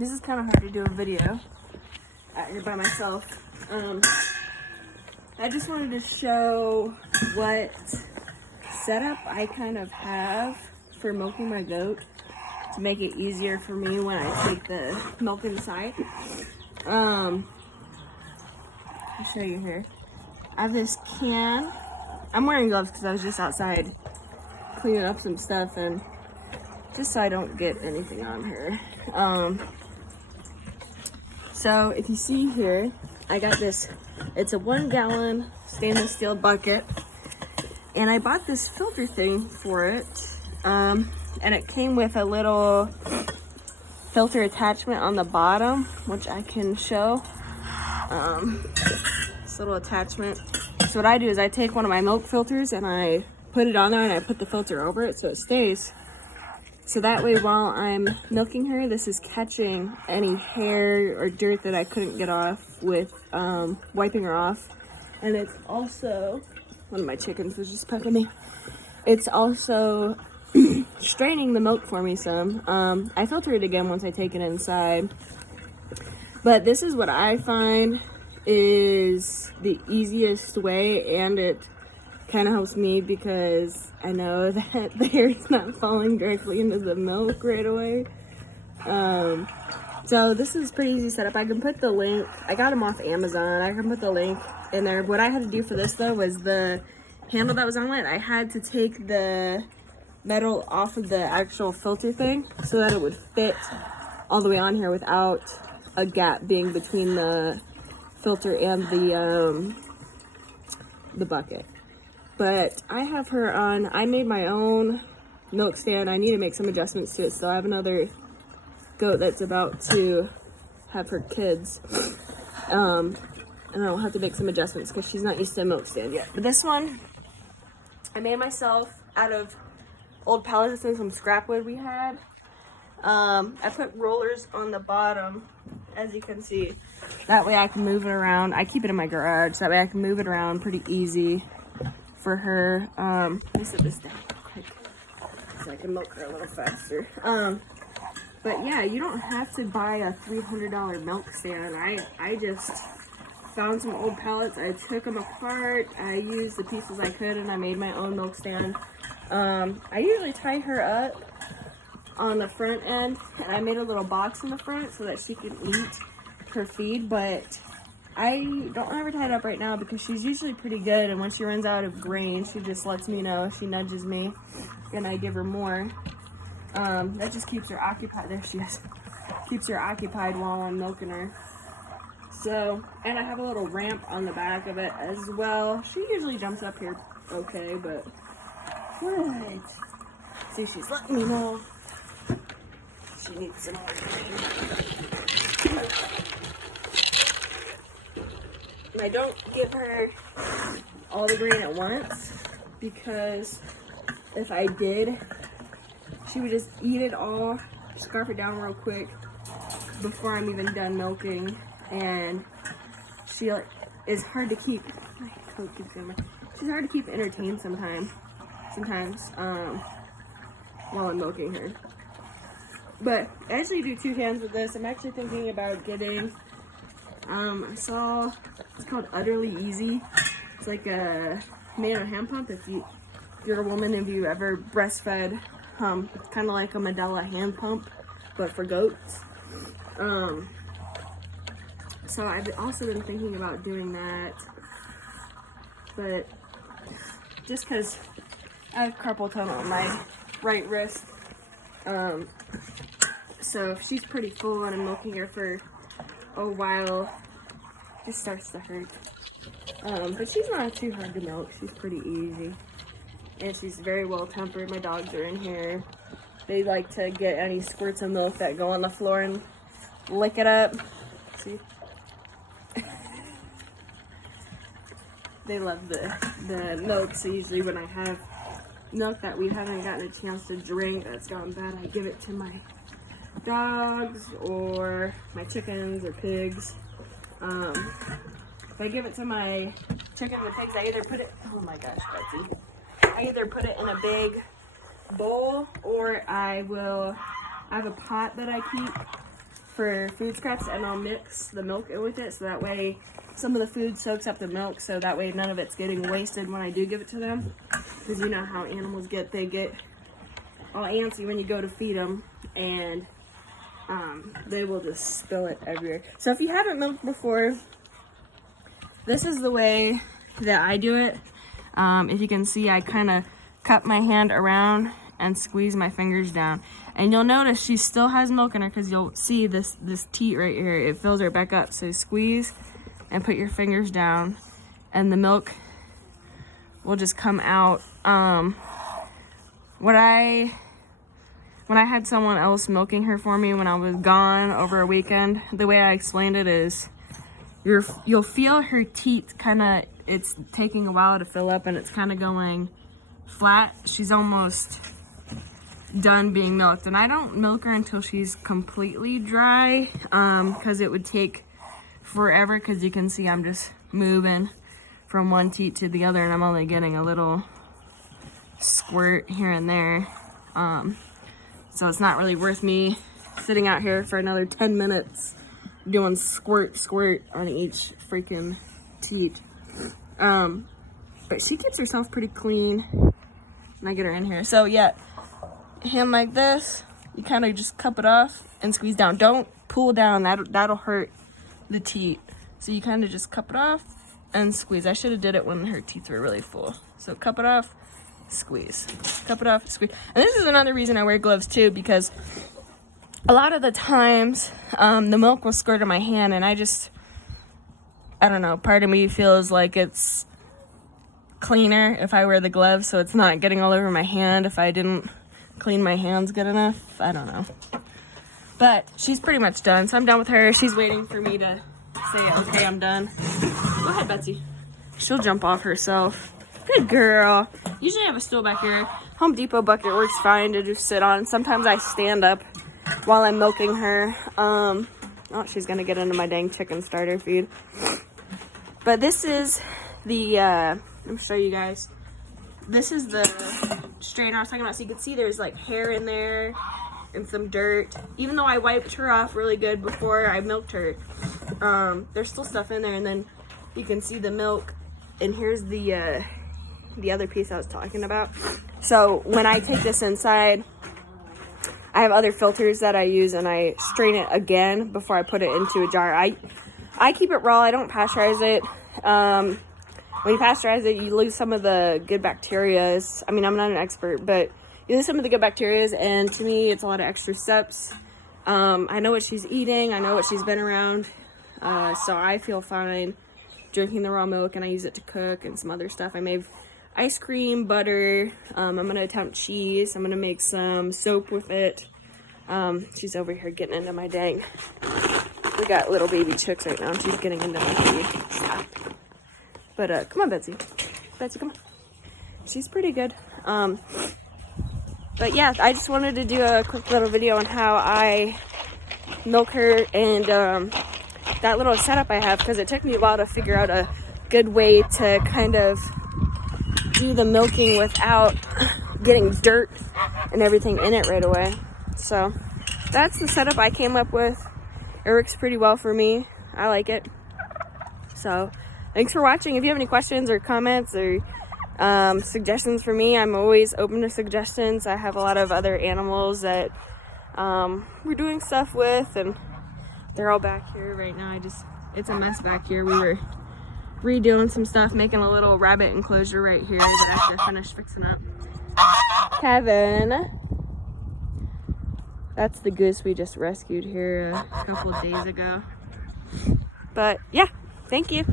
This is kind of hard to do a video out here by myself. I just wanted to show what setup I kind of have for milking my goat to make it easier for me when I take the milk inside. I'll show you here. I have this can. I'm wearing gloves because I was just outside cleaning up some stuff and just so I don't get anything on her. So if you see here, I got this, it's a 1 gallon stainless steel bucket, and I bought this filter thing for it, and it came with a little filter attachment on the bottom, which I can show. This little attachment. So what I do is I take one of my milk filters and I put it on there and I put the filter over it so it stays. So that way while I'm milking her, this is catching any hair or dirt that I couldn't get off with wiping her off. And it's also, one of my chickens was just pecking me. It's also straining the milk for me some. I filter it again once I take it inside. But this is what I find is the easiest way, and it kind of helps me because I know that the hair is not falling directly into the milk right away. So this is pretty easy setup. I can put the link, I got them off Amazon, I can put the link in there. What I had to do for this though was the handle that was on it, I had to take the metal off of the actual filter thing so that it would fit all the way on here without a gap being between the filter and the bucket. But I have her on, I made my own milk stand. I need to make some adjustments to it. So I have another goat that's about to have her kids. And I'll have to make some adjustments because she's not used to a milk stand yet. But this one, I made myself out of old pallets and some scrap wood we had. I put rollers on the bottom, as you can see. That way I can move it around. I keep it in my garage. That way I can move it around pretty easy for her. Let me set this down real quick so I can milk her a little faster. But yeah, you don't have to buy a $300 milk stand. I just found some old pallets. I took them apart. I used the pieces I could and I made my own milk stand. I usually tie her up on the front end, and I made a little box in the front so that she can eat her feed, but I don't have her tied up right now because she's usually pretty good, and when she runs out of grain, she just lets me know. She nudges me, and I give her more. That just keeps her occupied. There she is. Keeps her occupied while I'm milking her. So, and I have a little ramp on the back of it as well. She usually jumps up here okay, but what? See, she's letting me know she needs some more grain. And I don't give her all the grain at once because if I did, she would just eat it all, scarf it down real quick before I'm even done milking, and she is hard to keep. She's hard to keep entertained sometimes while I'm milking her. But I actually do 2 cans of this. I'm actually thinking about getting, I saw, it's called Utterly Easy. It's like a manual hand pump. If you're a woman, if you ever breastfed, it's kind of like a Medela hand pump, but for goats. So I've also been thinking about doing that, but just because I have carpal tunnel on my right wrist, so if she's pretty full and I'm milking her for a while, it starts to hurt. But she's not too hard to milk. She's pretty easy. And she's very well tempered. My dogs are in here. They like to get any squirts of milk that go on the floor and lick it up. See? They love the milk. So usually when I have milk that we haven't gotten a chance to drink that's gone bad, I give it to my dogs or my chickens or pigs. If I give it to my chickens or pigs, I either put it, oh my gosh, Betsy. I either put it in a big bowl or I have a pot that I keep for food scraps, and I'll mix the milk in with it so that way some of the food soaks up the milk, so that way none of it's getting wasted when I do give it to them. Because you know how animals get, they get all antsy when you go to feed them, and they will just spill it everywhere. So if you haven't milked before, this is the way that I do it. If you can see, I kind of cup my hand around and squeeze my fingers down. And you'll notice she still has milk in her because you'll see this teat right here. It fills her back up. So squeeze and put your fingers down and the milk will just come out. When I had someone else milking her for me when I was gone over a weekend, the way I explained it is you'll feel her teat kind of, it's taking a while to fill up and it's kind of going flat. She's almost done being milked, and I don't milk her until she's completely dry, because it would take forever, because you can see I'm just moving from one teat to the other and I'm only getting a little squirt here and there, so it's not really worth me sitting out here for another 10 minutes doing squirt on each freaking teat. But she keeps herself pretty clean when I get her in here. So yeah, hand like this, you kind of just cup it off and squeeze down. Don't pull down, that'll hurt the teat. So you kind of just cup it off and squeeze. I should have did it when her teeth were really full. So cup it off, squeeze. Cup it off, squeeze. And this is another reason I wear gloves too, because a lot of the times the milk will squirt in my hand, and I don't know, part of me feels like it's cleaner if I wear the gloves, so it's not getting all over my hand if I didn't clean my hands good enough. I don't know. But she's pretty much done, so I'm done with her. She's waiting for me to say, okay, I'm done. Go ahead, Betsy. She'll jump off herself. Good girl. Usually I have a stool back here. Home Depot bucket works fine to just sit on. Sometimes I stand up while I'm milking her. Oh, she's gonna get into my dang chicken starter feed. But this is the, let me show you guys. This is the strainer I was talking about. So you can see there's like hair in there and some dirt. Even though I wiped her off really good before I milked her, there's still stuff in there. And then you can see the milk. And here's the other piece I was talking about. So when I take this inside, I have other filters that I use, and I strain it again before I put it into a jar. I keep it raw. I don't pasteurize it. When you pasteurize it, you lose some of the good bacteria. I mean, I'm not an expert, but you lose some of the good bacteria, and to me, it's a lot of extra steps. I know what she's eating. I know what she's been around. So I feel fine drinking the raw milk, and I use it to cook and some other stuff. I made ice cream, butter. I'm going to attempt cheese. I'm going to make some soap with it. She's over here getting into my dang. We got little baby chicks right now. She's getting into my feed. Stop. But come on, Betsy. Betsy, come on. She's pretty good. But yeah, I just wanted to do a quick little video on how I milk her and that little setup I have, because it took me a while to figure out a good way to kind of do the milking without getting dirt and everything in it right away. So that's the setup I came up with. It works pretty well for me. I like it. So thanks for watching. If you have any questions or comments or suggestions for me, I'm always open to suggestions. I have a lot of other animals that we're doing stuff with, and they're all back here right now. It's a mess back here. We were redoing some stuff, making a little rabbit enclosure right here that I just finished fixing up. Kevin. That's the goose we just rescued here a couple of days ago. But yeah, thank you.